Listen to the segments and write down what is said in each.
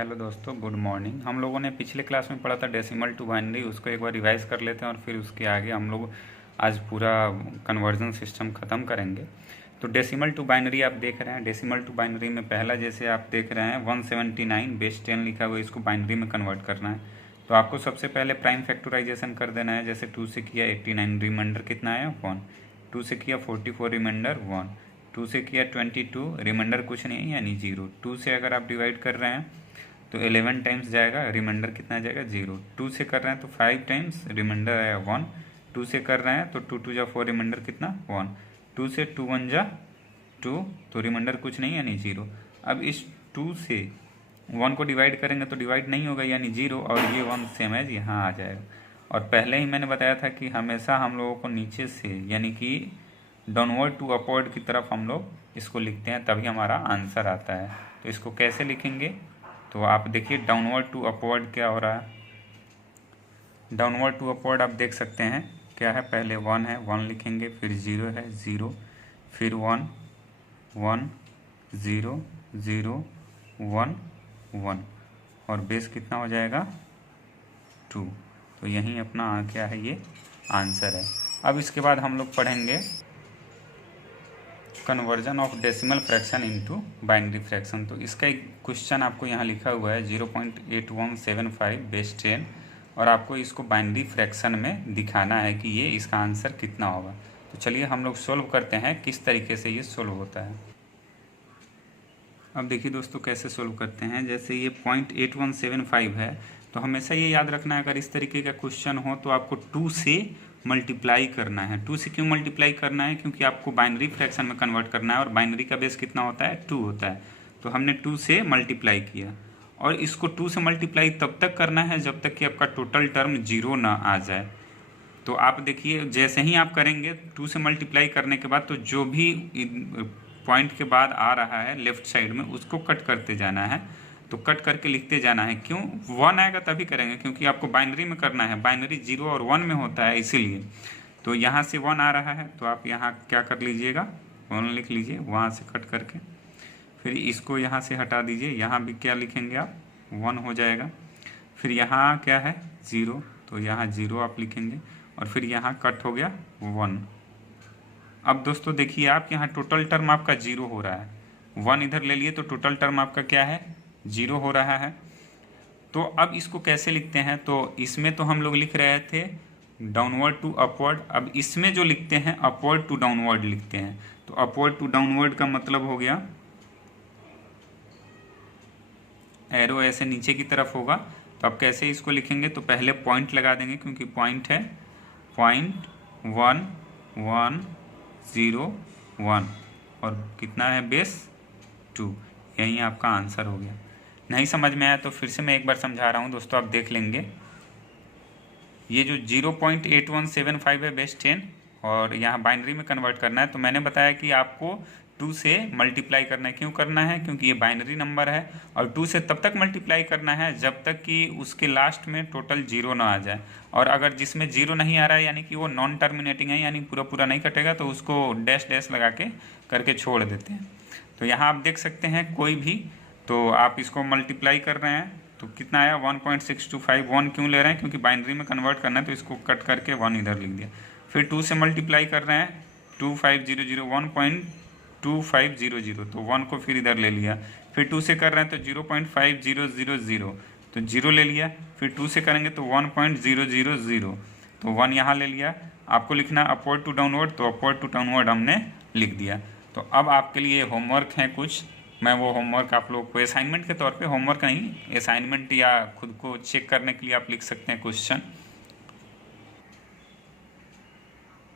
Hello दोस्तों, good morning. हम लोगों ने पिछले क्लास में पढ़ा था डेसिमल टू बाइनरी, उसको एक बार रिवाइज कर लेते हैं और फिर उसके आगे हम लोग आज पूरा कन्वर्जन सिस्टम ख़त्म करेंगे। तो डेसिमल टू बाइनरी आप देख रहे हैं। डेसिमल टू बाइनरी में पहला जैसे आप देख रहे हैं 179 बेस 10 लिखा हुआ है, इसको बाइनरी में कन्वर्ट करना है। तो आपको सबसे पहले प्राइम फैक्टराइजेशन कर देना है। जैसे 2 से किया 89, रिमाइंडर कितना आया 1। 2 से किया 44, रिमाइंडर 1। 2 से किया 22, रिमाइंडर कुछ नहीं है यानी 0। 2 से अगर आप डिवाइड कर रहे हैं तो 11 टाइम्स जाएगा, रिमाइंडर कितना जाएगा 0। 2 से कर रहे हैं तो 5 टाइम्स, रिमाइंडर आया 1। 2 से कर रहे हैं तो 2 2 जा 4, रिमाइंडर कितना 1। 2 से 2 1 जा 2, तो रिमाइंडर कुछ नहीं यानी 0। अब इस 2 से 1 को डिवाइड करेंगे तो डिवाइड नहीं होगा यानी 0, और ये 1 सेम एज यहाँ आ जाएगा। और पहले ही मैंने बताया था कि हमेशा हम लोगों को नीचे से यानी कि डाउनवर्ड टू अपवर्ड की तरफ हम लोग इसको लिखते हैं, तभी हमारा आंसर आता है। तो इसको कैसे लिखेंगे, तो आप देखिए डाउनवर्ड टू अपवर्ड क्या हो रहा है। डाउनवर्ड टू अपवर्ड आप देख सकते हैं क्या है, पहले 1 है 1 लिखेंगे, फिर 0 है 0, फिर 1 1 0 0 1 1, और बेस कितना हो जाएगा 2। तो यही अपना क्या है, ये आंसर है। अब इसके बाद हम लोग पढ़ेंगे conversion of decimal fraction into binary fraction. तो इसका एक क्वेश्चन आपको यहाँ लिखा हुआ है 0.8175 बेस 10, और आपको इसको बाइनरी फ्रैक्शन में दिखाना है कि ये इसका आंसर कितना होगा। तो चलिए हम लोग सोल्व करते हैं किस तरीके से ये सोल्व होता है। अब देखिए दोस्तों कैसे सोल्व करते हैं। जैसे ये 0.8175 है, तो हमेशा ये याद रखना है अगर इस तरीके का क्वेश्चन हो तो आपको 2 से मल्टीप्लाई करना है। 2 से क्यों मल्टीप्लाई करना है, क्योंकि आपको बाइनरी फ्रैक्शन में कन्वर्ट करना है और बाइनरी का बेस कितना होता है 2 होता है। तो हमने 2 से मल्टीप्लाई किया, और इसको 2 से मल्टीप्लाई तब तक करना है जब तक कि आपका टोटल टर्म 0 ना आ जाए। तो आप देखिए जैसे ही आप करेंगे 2 से मल्टीप्लाई करने के बाद, तो जो भी पॉइंट के बाद आ रहा है लेफ्ट साइड में उसको कट करते जाना है। तो कट करके लिखते जाना है। क्यों 1 आएगा तभी करेंगे, क्योंकि आपको बाइनरी में करना है। बाइनरी 0 और 1 में होता है इसीलिए। तो यहाँ से 1 आ रहा है तो आप यहाँ क्या कर लीजिएगा, 1 लिख लीजिए वहाँ से कट करके। फिर इसको यहाँ से हटा दीजिए, यहाँ भी क्या लिखेंगे आप 1 हो जाएगा। फिर यहाँ क्या है 0, तो यहाँ 0 आप लिखेंगे, और फिर यहाँ कट हो गया 1। अब दोस्तों देखिए आप यहाँ टोटल टर्म आपका 0 हो रहा है। 1 इधर ले लिए तो टोटल टर्म आपका क्या है 0 हो रहा है। तो अब इसको कैसे लिखते हैं, तो इसमें तो हम लोग लिख रहे थे डाउनवर्ड टू अपवर्ड। अब इसमें जो लिखते हैं अपवर्ड टू डाउनवर्ड लिखते हैं। तो अपवर्ड टू डाउनवर्ड का मतलब हो गया एरो ऐसे नीचे की तरफ होगा। तो अब कैसे इसको लिखेंगे, तो पहले पॉइंट लगा देंगे क्योंकि पॉइंट है 0.1 1 0 1, और कितना है बेस 2। यही आपका आंसर हो गया। नहीं समझ में आया तो फिर से मैं एक बार समझा रहा हूँ दोस्तों, आप देख लेंगे। ये जो 0.8175 है बेस 10, और यहाँ बाइनरी में कन्वर्ट करना है। तो मैंने बताया कि आपको 2 से मल्टीप्लाई करना है। क्यों करना है, क्योंकि ये बाइनरी नंबर है, और 2 से तब तक मल्टीप्लाई करना है जब तक कि उसके लास्ट में टोटल 0 ना आ जाए। और अगर जिसमें 0 नहीं आ रहा है यानी कि वो नॉन टर्मिनेटिंग है, यानी पूरा पूरा नहीं कटेगा, तो उसको डैश डैश लगा के करके छोड़ देते हैं। तो यहाँ आप देख सकते हैं कोई भी, तो आप इसको मल्टीप्लाई कर रहे हैं तो कितना आया 1.625। 1 क्यों ले रहे हैं, क्योंकि बाइनरी में कन्वर्ट करना है, तो इसको कट करके 1 इधर लिख दिया। फिर 2 से मल्टीप्लाई कर रहे हैं 2500 1.2500, तो 1 को फिर इधर ले लिया। फिर 2 से कर रहे हैं तो 0.5000, तो 0 ले लिया। फिर 2 से करेंगे तो 1.000, तो 1 यहाँ ले लिया। आपको लिखना अपवर्ड टू डाउनवर्ड, तो अपवर्ड टू डाउनवर्ड हमने लिख दिया। तो अब आपके लिए होमवर्क है कुछ, मैं वो होमवर्क आप लोग को असाइनमेंट के तौर पे, होमवर्क नहीं असाइनमेंट या खुद को चेक करने के लिए आप लिख सकते हैं क्वेश्चन।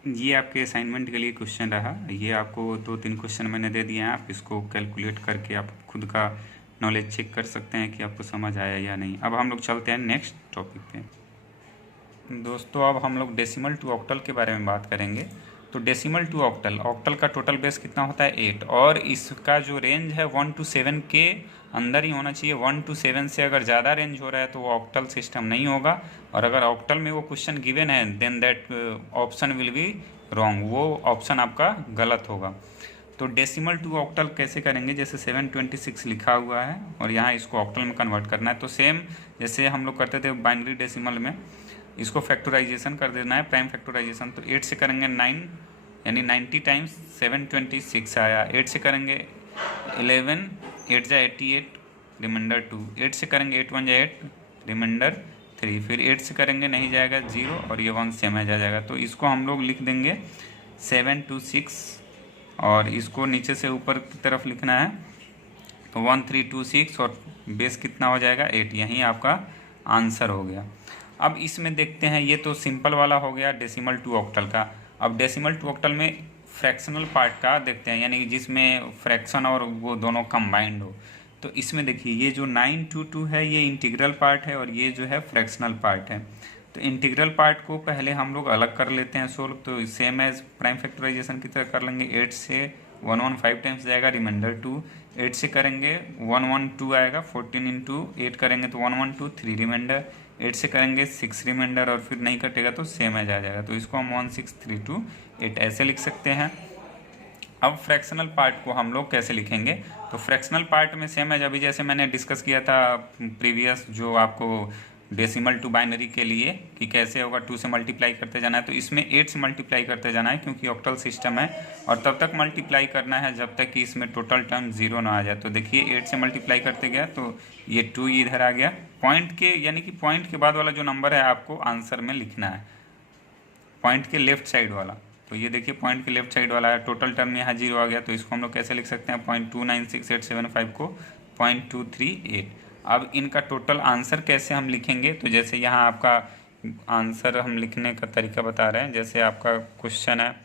ये आपके असाइनमेंट के लिए क्वेश्चन रहा। ये आपको 2-3 क्वेश्चन मैंने दे दिए हैं, आप इसको कैलकुलेट करके आप खुद का नॉलेज चेक कर सकते हैं कि आपको समझ आया या नहीं। अब हम लोग चलते हैं नेक्स्ट टॉपिक पे। दोस्तों अब हम लोग डेसिमल टू ऑक्टल के बारे में बात करेंगे। तो डेसिमल टू ऑक्टल, ऑक्टल का टोटल बेस कितना होता है 8, और इसका जो रेंज है 1 to 7 के अंदर ही होना चाहिए। 1 to 7 से अगर ज़्यादा रेंज हो रहा है तो वो ऑक्टल सिस्टम नहीं होगा, और अगर ऑक्टल में वो क्वेश्चन गिवन है then that option will be wrong, वो ऑप्शन आपका गलत होगा। तो डेसिमल टू ऑक्टल कैसे करेंगे, जैसे 726 लिखा हुआ है और यहाँ इसको ऑक्टल में कन्वर्ट करना है। तो सेम जैसे हम लोग करते थे बाइनरी डेसिमल में, इसको फैक्टराइजेशन कर देना है, प्राइम फैक्टराइजेशन। तो 8 से करेंगे 9, यानी 90 टाइम्स 726 आया। 8 से करेंगे 11, 8 जा 88, रिमाइंडर 2। 8 से करेंगे 8 1 जा 8, रिमाइंडर 3। फिर 8 से करेंगे नहीं जाएगा 0 और ये 1 सेम आ जाएगा। तो इसको हम लोग लिख देंगे 726 और इसको नीचे से ऊपर की तरफ लिखना है। तो 1326 और बेस कितना हो जाएगा 8। यही आपका आंसर हो गया। अब इसमें देखते हैं, ये तो सिंपल वाला हो गया डेसिमल टू ऑक्टल का। अब डेसिमल टू ऑक्टल में फ्रैक्शनल पार्ट का देखते हैं, यानी जिसमें फ्रैक्शन और वो दोनों कंबाइंड हो। तो इसमें देखिए ये जो 922 है ये इंटीग्रल पार्ट है और ये जो है फ्रैक्शनल पार्ट है। तो इंटीग्रल पार्ट को पहले हम लोग अलग कर लेते हैं सोल्व। तो सेम एज प्राइम फैक्टराइजेशन की तरह कर लेंगे। 8 से 115 टाइम्स जाएगा, रिमाइंडर 2। 8 से करेंगे 112 आएगा, 14 इंटू 8 करेंगे तो 112, 3 रिमाइंडर। 8 से करेंगे 6 रिमाइंडर और फिर नहीं कटेगा तो सेम एज आ जाएगा। तो इसको हम 16328 ऐसे लिख सकते हैं। अब फ्रैक्शनल पार्ट को हम लोग कैसे लिखेंगे, तो फ्रैक्शनल पार्ट में सेम एज अभी जैसे मैंने डिस्कस किया था प्रीवियस जो आपको डेसिमल टू बाइनरी के लिए कि कैसे होगा, 2 से मल्टीप्लाई करते जाना है। तो इसमें 8 से मल्टीप्लाई करते जाना है क्योंकि ऑक्टल सिस्टम है, और तब तक मल्टीप्लाई करना है जब तक कि इसमें टोटल टर्म 0 ना आ जाए। तो देखिए 8 से मल्टीप्लाई करते गया तो ये 2 इधर आ गया। पॉइंट के यानी कि पॉइंट के बाद वाला जो नंबर है आपको आंसर में लिखना है, पॉइंट के लेफ्ट साइड वाला। तो ये देखिए पॉइंट के लेफ्ट साइड वाला है, टोटल टर्म यहाँ 0 आ गया। तो इसको हम लोग कैसे लिख सकते हैं, 0.296875 को 0.238। अब इनका टोटल आंसर कैसे हम लिखेंगे, तो जैसे यहाँ आपका आंसर हम लिखने का तरीका बता रहे हैं। जैसे आपका क्वेश्चन है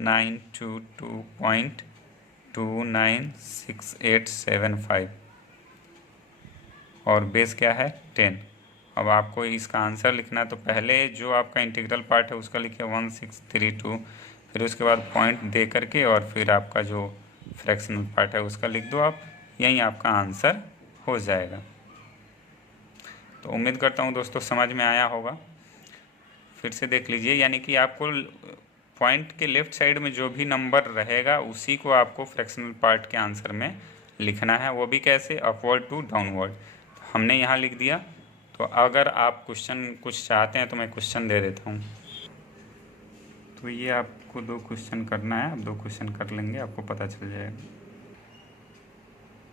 922.296875 और बेस क्या है 10। अब आपको इसका आंसर लिखना है। तो पहले जो आपका इंटीग्रल पार्ट है उसका लिखिए 1632, फिर उसके बाद पॉइंट दे करके और फिर आपका जो फ्रैक्शनल पार्ट है उसका लिख दो आप, यही आपका आंसर हो जाएगा। तो उम्मीद करता हूँ दोस्तों समझ में आया होगा। फिर से देख लीजिए, यानी कि आपको पॉइंट के लेफ्ट साइड में जो भी नंबर रहेगा उसी को आपको फ्रैक्शनल पार्ट के आंसर में लिखना है, वो भी कैसे, अपवर्ड टू डाउनवर्ड। हमने यहाँ लिख दिया। तो अगर आप क्वेश्चन कुछ चाहते हैं तो मैं क्वेश्चन दे देता हूँ। तो ये आपको 2 क्वेश्चन करना है, आप 2 क्वेश्चन कर लेंगे, आपको पता चल जाएगा।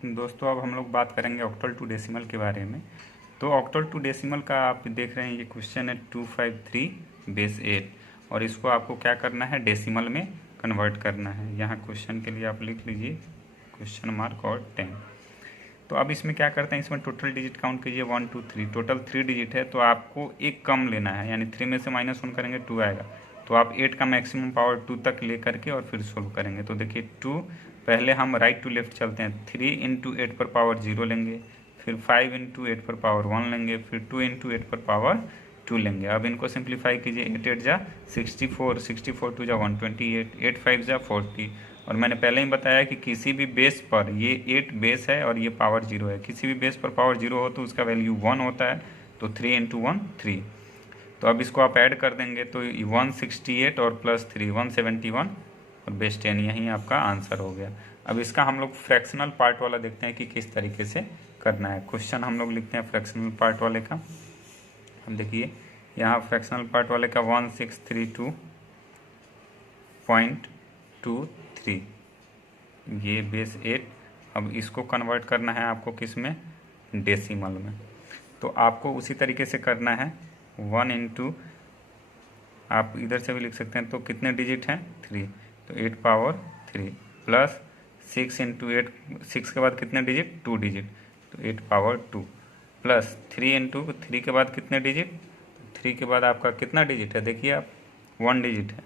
दोस्तों अब हम लोग बात करेंगे ऑक्टल टू डेसिमल के बारे में। तो ऑक्टल टू डेसिमल का आप देख रहे हैं ये क्वेश्चन है 253 बेस 8 और इसको आपको क्या करना है, डेसिमल में कन्वर्ट करना है। यहाँ क्वेश्चन के लिए आप लिख लीजिए क्वेश्चन मार्क और 10। तो अब इसमें क्या करते हैं, इसमें टोटल डिजिट काउंट कीजिए 1 2 3, टोटल 3 डिजिट है। तो आपको एक कम लेना है, यानी 3 में से -1 करेंगे 2 आएगा। तो आप 8 का मैक्सिमम पावर 2 तक ले करके और फिर सोल्व करेंगे। तो देखिए 2, पहले हम राइट टू लेफ्ट चलते हैं। 3 इंटू 8 पर पावर 0 लेंगे, फिर 5 इंटू 8 पर पावर 1 लेंगे, फिर 2 इंटू 8 पर पावर 2 लेंगे। अब इनको सिंप्लीफाई कीजिए। 8 8 जा 64, 64 2 जा 128, 8 5 जा 40। और मैंने पहले ही बताया कि किसी भी बेस पर, ये 8 बेस है और ये पावर 0 है, किसी भी बेस पर पावर 0 हो तो उसका वैल्यू 1 होता है। तो 3 इंटू 1 3। तो अब इसको आप ऐड कर देंगे तो 168 और प्लस 3 171 और बेस 10, यही आपका आंसर हो गया। अब इसका हम लोग फ्रैक्शनल पार्ट वाला देखते हैं कि किस तरीके से करना है। क्वेश्चन हम लोग लिखते हैं फ्रैक्शनल पार्ट वाले का। हम देखिए यहाँ फ्रैक्शनल पार्ट वाले का 1632.23, ये बेस 8। अब इसको कन्वर्ट करना है आपको किस में, डेसिमल में। तो आपको उसी तरीके से करना है। 1 इंटू, आप इधर से भी लिख सकते हैं। तो कितने डिजिट हैं 3, तो 8 पावर 3 प्लस 6 इंटू 8, 6 के बाद कितने डिजिट 2 डिजिट, तो 8 पावर 2 प्लस 3 इंटू 3 के बाद कितने डिजिट, 3 के बाद आपका कितना डिजिट है, देखिए आप 1 डिजिट है।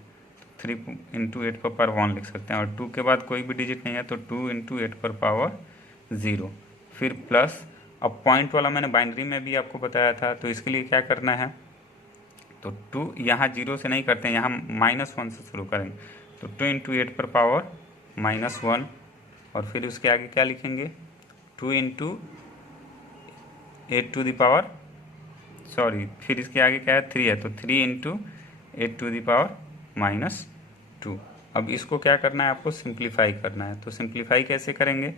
3 इंटू 8 पर पावर 1 लिख सकते हैं। और 2 के बाद कोई भी डिजिट नहीं है तो 2 इंटू 8 पर पावर 0, फिर प्लस। अब पॉइंट वाला मैंने बाइनरी में भी आपको बताया था, तो इसके लिए क्या करना है, तो 2 यहाँ 0 से नहीं करते हैं, यहाँ -1 से शुरू करेंगे। तो 2 इंटू 8 पर पावर -1 और फिर उसके आगे क्या लिखेंगे, 2 into 8 to the power, sorry फिर इसके आगे क्या है 3 है, तो 3 इंटू 8 टू द पावर -2। अब इसको क्या करना है, आपको सिंप्लीफाई करना है। तो सिंप्लीफाई कैसे करेंगे,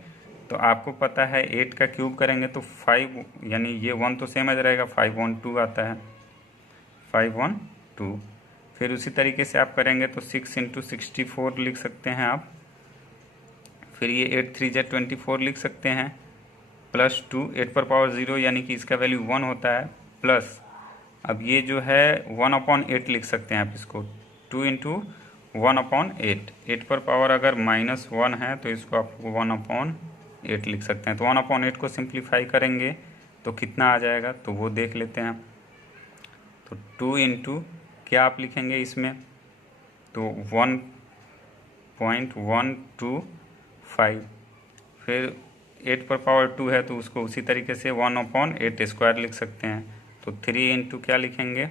तो आपको पता है 8 का क्यूब करेंगे तो 5, यानी ये 1 तो सेम एज रहेगा, 5 1 2 आता है, 5 1 2। फिर उसी तरीके से आप करेंगे तो 6 इंटू 64 लिख सकते हैं आप। फिर ये 8 3 जा 24 लिख सकते हैं, प्लस 2, 8 पर पावर 0 यानी कि इसका वैल्यू 1 होता है, प्लस अब ये जो है 1/8 लिख सकते हैं आप इसको, 2 इंटू 1/8। 8 पर पावर अगर -1 है तो इसको आप 1/8 लिख सकते हैं। तो 1/8 को सिंप्लीफाई करेंगे तो कितना आ जाएगा, तो वो देख लेते हैं। तो 2 इंटू क्या आप लिखेंगे इसमें, तो 1.125। फिर 8 पर पावर 2 है तो उसको उसी तरीके से 1/8 स्क्वायर लिख सकते हैं। तो 3 इंटू क्या लिखेंगे,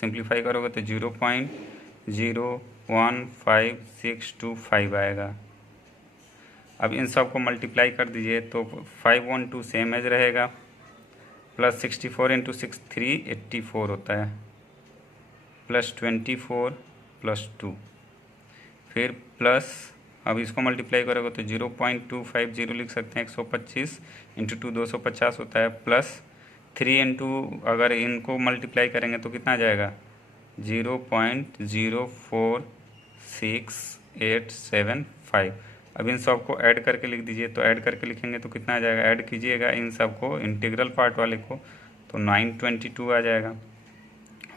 सिंप्लीफाई करोगे तो 0.01565 आएगा। अब इन सब को मल्टीप्लाई कर दीजिए तो 512 सेम एज रहेगा, प्लस 64 इंटू 6 384 होता है, प्लस 24 प्लस 2। फिर प्लस अब इसको मल्टीप्लाई करोगे तो 0.250 लिख सकते हैं, 125 इंटू 2 250 होता है, प्लस 3 इंटू अगर इनको मल्टीप्लाई करेंगे तो कितना आ जाएगा, 0.04685। अब इन सब को ऐड करके लिख दीजिए, तो ऐड करके लिखेंगे तो कितना आ जाएगा, ऐड कीजिएगा इन सब को, इंटीग्रल पार्ट वाले को तो 922 आ जाएगा,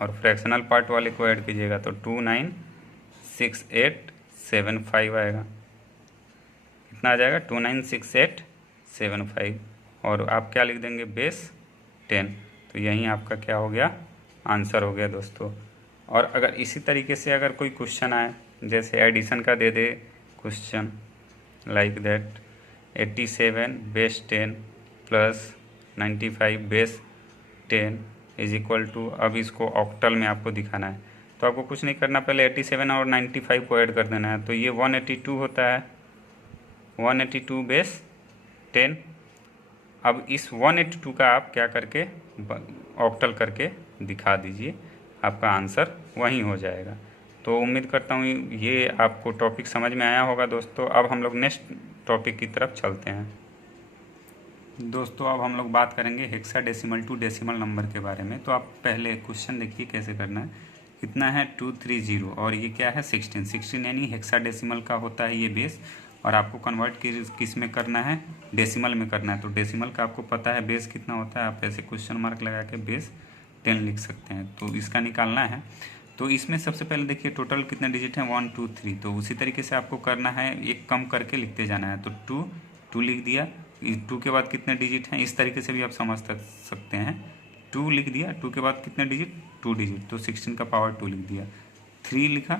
और फ्रैक्शनल पार्ट वाले को ऐड कीजिएगा तो 296875 आएगा। कितना आ जाएगा, 296875। और आप क्या लिख देंगे, बेस 10। तो यही आपका क्या हो गया, आंसर हो गया दोस्तों। और अगर इसी तरीके से अगर कोई क्वेश्चन आए, जैसे एडिशन का दे दे question like that 87 base 10 plus 95 base 10 is equal to, अब इसको ऑक्टल में आपको दिखाना है तो आपको कुछ नहीं करना, पहले 87 और 95 को ऐड कर देना है। तो ये 182 होता है, 182 बेस 10। अब इस 182 का आप क्या करके ऑक्टल करके दिखा दीजिए, आपका आंसर वहीं हो जाएगा। तो उम्मीद करता हूँ ये आपको टॉपिक समझ में आया होगा दोस्तों। अब हम लोग नेक्स्ट टॉपिक की तरफ चलते हैं दोस्तों। अब हम लोग बात करेंगे हेक्साडेसिमल टू डेसिमल नंबर के बारे में। तो आप पहले क्वेश्चन देखिए कैसे करना है। कितना है 230 और ये क्या है 16 यानी हेक्साडेसिमल का होता है ये बेस, और आपको कन्वर्ट किस में करना है, डेसिमल में करना है। तो डेसिमल का आपको पता है बेस कितना होता है, आप ऐसे क्वेश्चन मार्क लगा के बेस 10 लिख सकते हैं। तो इसका निकालना है। तो इसमें सबसे पहले देखिए टोटल कितने डिजिट हैं, 1 2 3। तो उसी तरीके से आपको करना है, एक कम करके लिखते जाना है। तो 2 लिख दिया, 2 के बाद कितने डिजिट हैं, इस तरीके से भी आप समझ सकते हैं। 2 लिख दिया, 2 के बाद कितने डिजिट, 2 डिजिट, तो 16 का पावर 2 लिख दिया। 3 लिखा,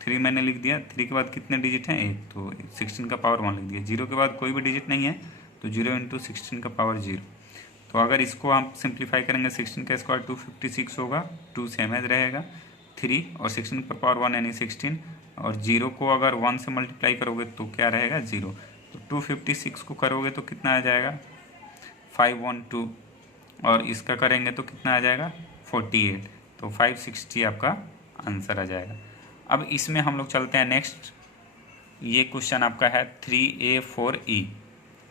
3 मैंने लिख दिया, 3 के बाद कितने डिजिट हैं 1, तो 16 का पावर 1 लिख दिया। 0 के बाद कोई भी डिजिट नहीं है तो 0 इंटू 16 का पावर 0। तो अगर इसको आप सिंप्लीफाई करेंगे 16 का स्क्वायर 256 होगा, 2 सेम एज रहेगा, 3 और 16 पर पावर 1 यानी 16, और 0 को अगर 1 से मल्टीप्लाई करोगे तो क्या रहेगा 0। तो 256 को करोगे तो कितना आ जाएगा 512, और इसका करेंगे तो कितना आ जाएगा 48। तो 560 आपका आंसर आ जाएगा। अब इसमें हम लोग चलते हैं नेक्स्ट। ये क्वेश्चन आपका है 3A4E।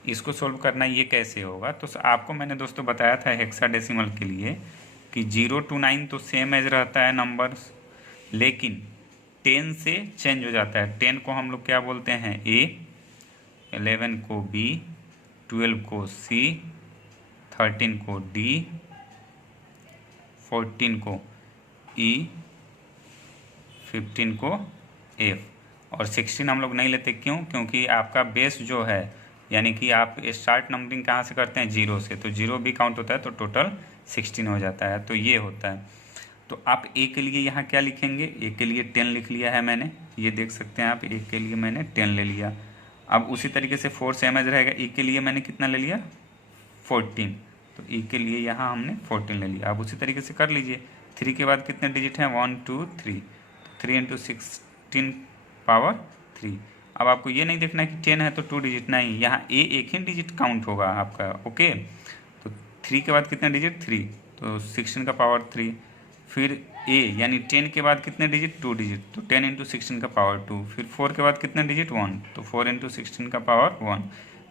इसको सोल्व करना ये कैसे होगा, तो आपको मैंने दोस्तों बताया था हेक्साडेसिमल के लिए कि 0 to 9 तो सेम एज रहता है नंबर्स, लेकिन 10 से चेंज हो जाता है। 10 को हम लोग क्या बोलते हैं A, 11 को B, 12 को C, 13 को D, 14 को E, 15 को F, और 16 हम लोग नहीं लेते। क्यों, क्योंकि आपका बेस जो है, यानी कि आप स्टार्ट नंबरिंग कहाँ से करते हैं 0 से, तो 0 भी काउंट होता है तो टोटल 16 हो जाता है। तो ये होता है। तो आप A के लिए यहाँ क्या लिखेंगे, A के लिए 10 लिख लिया है मैंने, ये देख सकते हैं आप, A के लिए मैंने 10 ले लिया। अब उसी तरीके से 4 सेम एज रहेगा, E के लिए मैंने कितना ले लिया 14, तो E के लिए यहाँ हमने 14 ले लिया। अब उसी तरीके से कर लीजिए। 3 के बाद कितने डिजिट हैं 1 2 3, 3 इंटू 16 पावर 3। अब आपको ये नहीं देखना कि 10 है तो 2 डिजिट, नहीं, यहाँ A एक ही डिजिट काउंट होगा आपका। ओके, तो 3 के बाद कितने डिजिट 3, तो 16 का पावर 3। फिर ए यानी 10 के बाद कितने डिजिट, 2 डिजिट, तो 10 इंटू 16 का पावर 2। फिर 4 के बाद कितने डिजिट, 1, तो 4 इंटू 16 का पावर 1।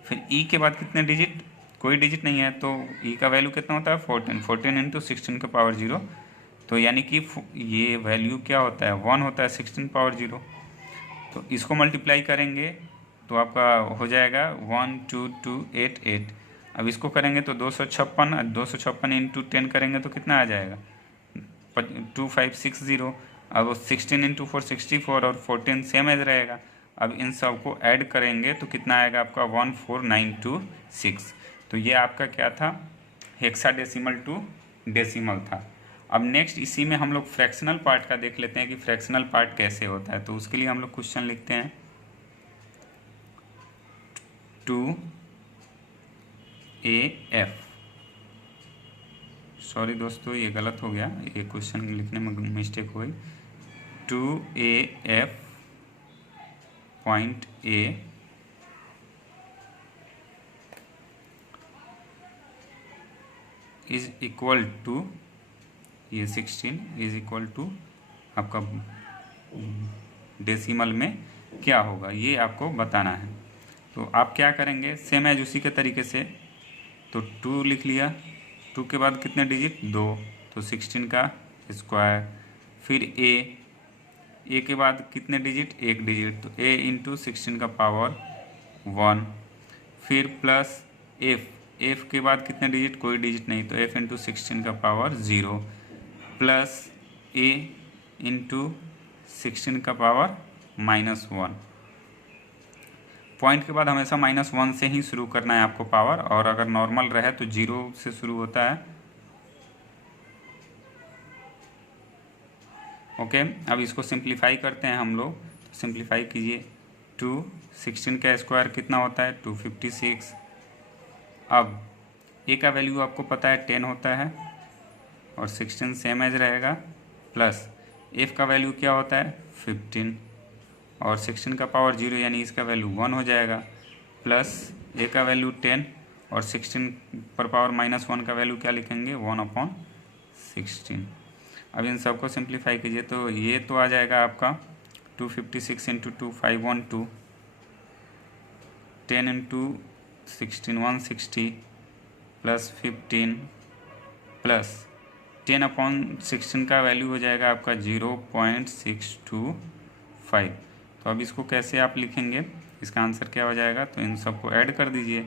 फिर ई के बाद कितने डिजिट, कोई डिजिट नहीं है, तो ई का वैल्यू कितना होता है, 14, 14 इंटू 16 का पावर 0। तो यानी कि ये वैल्यू क्या होता है, 1 होता है 16 पावर 0। तो इसको मल्टीप्लाई करेंगे तो आपका हो जाएगा 12288। अब इसको करेंगे तो 256 इंटू 10 करेंगे तो कितना आ जाएगा, 2560। अब 16 इंटू 4 64 और 14 सेम एज रहेगा। अब इन सब को ऐड करेंगे तो कितना आएगा आपका 14926। तो ये आपका क्या था, हेक्साडेसिमल टू डेसिमल था। अब नेक्स्ट इसी में हम लोग फ्रैक्शनल पार्ट का देख लेते हैं कि फ्रैक्शनल पार्ट कैसे होता है। तो उसके लिए हम लोग क्वेश्चन लिखते हैं 2AF। सॉरी दोस्तों ये गलत हो गया, ये क्वेश्चन लिखने में मिस्टेक हुई। 2AF point A is equal to, ये 16 इज इक्वल टू आपका डेसिमल में क्या होगा ये आपको बताना है। तो आप क्या करेंगे, सेम एज उसी के तरीके से, तो 2 लिख लिया, 2 के बाद कितने डिजिट, 2, तो 16 का स्क्वायर। फिर ए के बाद कितने डिजिट, 1 डिजिट, तो a इंटू 16 का पावर 1। फिर प्लस एफ के बाद कितने डिजिट, कोई डिजिट नहीं, तो f इंटू 16 का पावर 0, प्लस a इंटू 16 का पावर -1। पॉइंट के बाद हमेशा -1 से ही शुरू करना है आपको पावर, और अगर नॉर्मल रहे तो 0 से शुरू होता है। ओके, अब इसको सिंप्लीफाई करते हैं हम लोग। तो सिंप्लीफाई कीजिए, 2 16 का स्क्वायर कितना होता है, 256। अब ए का वैल्यू आपको पता है 10 होता है और 16 सेम एज रहेगा, प्लस एफ का वैल्यू क्या होता है 15 और 16 का पावर 0 यानी इसका वैल्यू 1 हो जाएगा, प्लस ए का वैल्यू 10 और 16 पर पावर -1 का वैल्यू क्या लिखेंगे 1/16। अब इन सबको सिंप्लीफाई कीजिए तो ये तो आ जाएगा आपका 256 इंटू 2 512, 10 इंटू 16 160, प्लस 15 प्लस 10/16 का वैल्यू हो जाएगा आपका 0.625। तो अब इसको कैसे आप लिखेंगे, इसका आंसर क्या हो जाएगा, तो इन सबको ऐड कर दीजिए,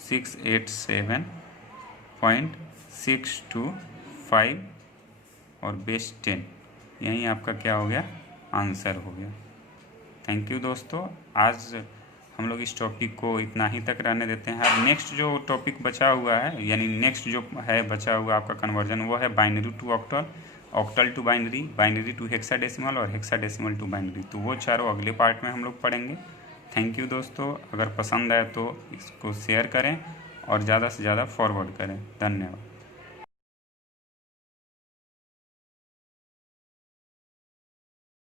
687.625 और बेस 10, यही आपका क्या हो गया, आंसर हो गया। थैंक यू दोस्तों, आज हम लोग इस टॉपिक को इतना ही तक रहने देते हैं। अब नेक्स्ट जो टॉपिक बचा हुआ है, यानी नेक्स्ट जो है बचा हुआ आपका कन्वर्जन, वो है binary to octal, octal to binary, binary to hexadecimal और हेक्साडेसिमल टू बाइनरी। तो वो चारों अगले पार्ट में हम लोग पढ़ेंगे। थैंक यू दोस्तों, अगर पसंद आए तो इसको शेयर करें और ज़्यादा से ज़्यादा फॉरवर्ड करें। धन्यवाद।